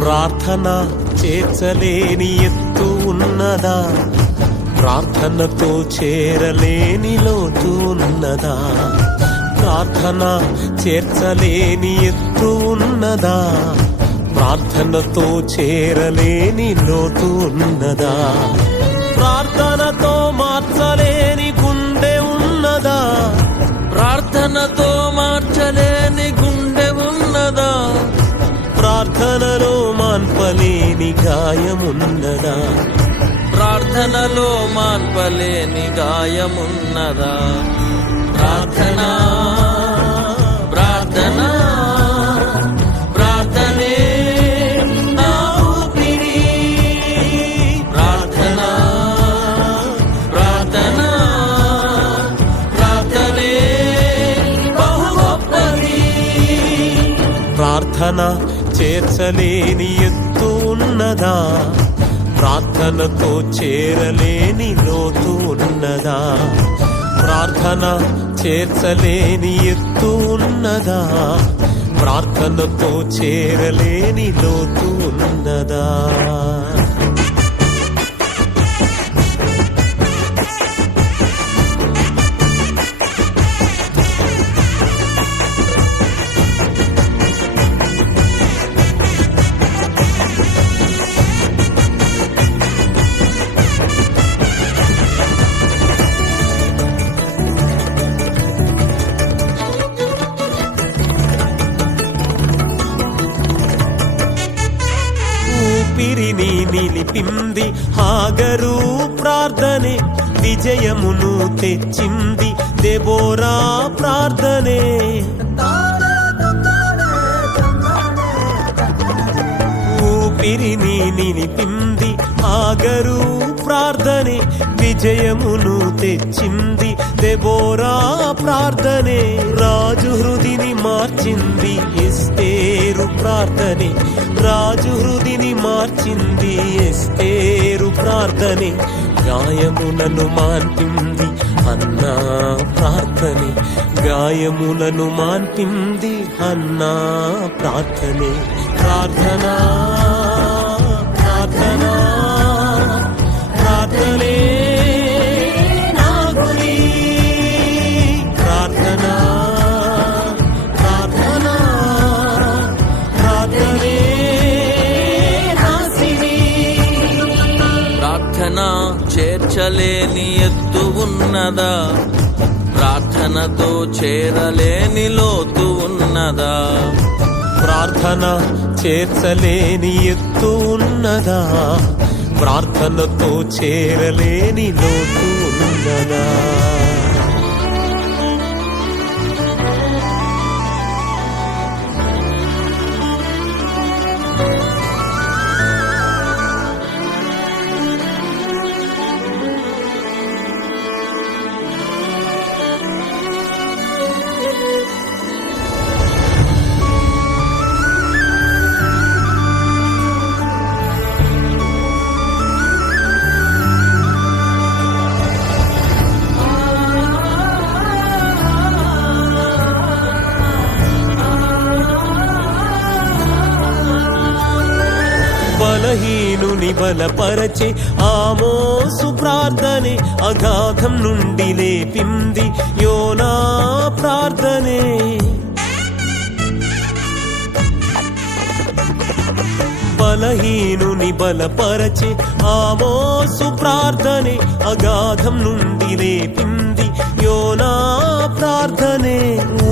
ప్రార్థన చేర్చలేని ఎత్తు ఉన్నదా? ప్రార్థనతో చేరలేని లోతు ఉన్నదా? ప్రార్థన చేర్చలేని ఎత్తు ఉన్నదా? ప్రార్థనతో చేరలేని లోతు ఉన్నదా? ప్రార్థనతో మాన్పలేని ప్రార్థనలో మాన్పలేని గాయమున్నదా? ప్రార్థన ప్రార్థన ప్రార్థనే నా ఊపిరి. ప్రార్థన ప్రార్థన ప్రార్థనే బహు గొప్పది. ప్రార్థన చేర్చలేని ఎత్తు ఉన్నదా? ప్రార్థనతో చేరలేని లోతు ఉన్నదా? ప్రార్థన చేర్చలేని ఎత్తు ఉన్నదా? ప్రార్థనతో చేరలేని లోతు ఉన్నదా? నిలిపింది. హాగరు ప్రార్థనే విజయమును తెచ్చింది. దెబోరా ప్రార్థనే. ఊపిరిని నిలిపింది. ఆగరు ప్రార్థనే విజయమును తెచ్చింది. దెబోరా ప్రార్థనే. రాజు హృదిని మార్చింది. ఇస్తే ఎస్తేరు ప్రార్థనే. రాజు హృదిని మార్చింది ఎస్తేరు ప్రార్థనే. గాయములను మాన్పింది అన్నా ప్రార్థనే. గాయములను మాన్పింది అన్నా ప్రార్థనే ప్రార్థనా. ప్రార్థన. చేర్చలేని ఎత్తు ఉన్నదా? ప్రార్థనతో చేరలేని లోతు ఉన్నదా? ప్రార్థన చేర్చలేని ఎత్తు ఉన్నదా? ప్రార్థనతో చేరలేని లోతు ఉన్నదా? బలహీనుని బలపరచే ఆమోసు ప్రార్థనే అగాధం నుండి లేపింది యోనా ప్రార్థనే బలహీనుని బలపరచే ఆమోసు ప్రార్థనే అగాధం నుండి లేపింది యోనా ప్రార్థనే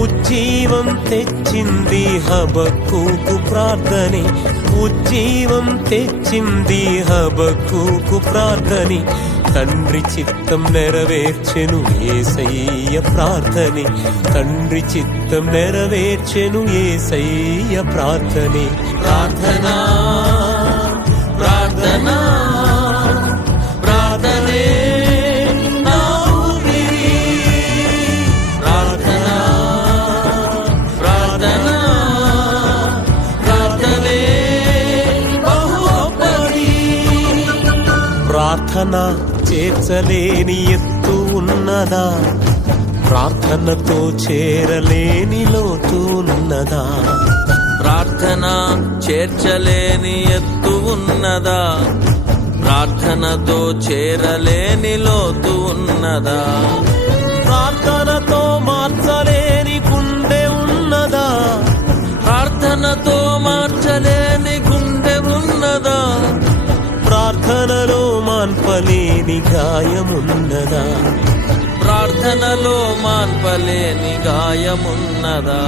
ఉజ్జీవం తెచ్చింది హబక్కుకు ప్రార్థనే ఉజ్జీవం తెచ్చింది హబక్కుకు ప్రార్థని. తండ్రి చిత్తం నెరవేర్చెను ఏసయ్య ప్రార్థని. తండ్రి చిత్తం నెరవేర్చెను ఏసయ్య ప్రార్థని. ప్రార్థనా ప్రార్థన చేర్చలేని ఎత్తు ఉన్నదా? ప్రార్థనతో చేరలేని లోతు ఉన్నదా? ప్రార్థన చేర్చలేని ఎత్తు ఉన్నదా? ప్రార్థనతో చేరలేని లోతు ఉన్నదా? ప్రార్థనతో మార్చలేని గుండె ఉన్నదా? ప్రార్థనతో మా మాన్పలేని గాయమున్నదా? ప్రార్థనలో మాన్పలేని గాయమున్నదా?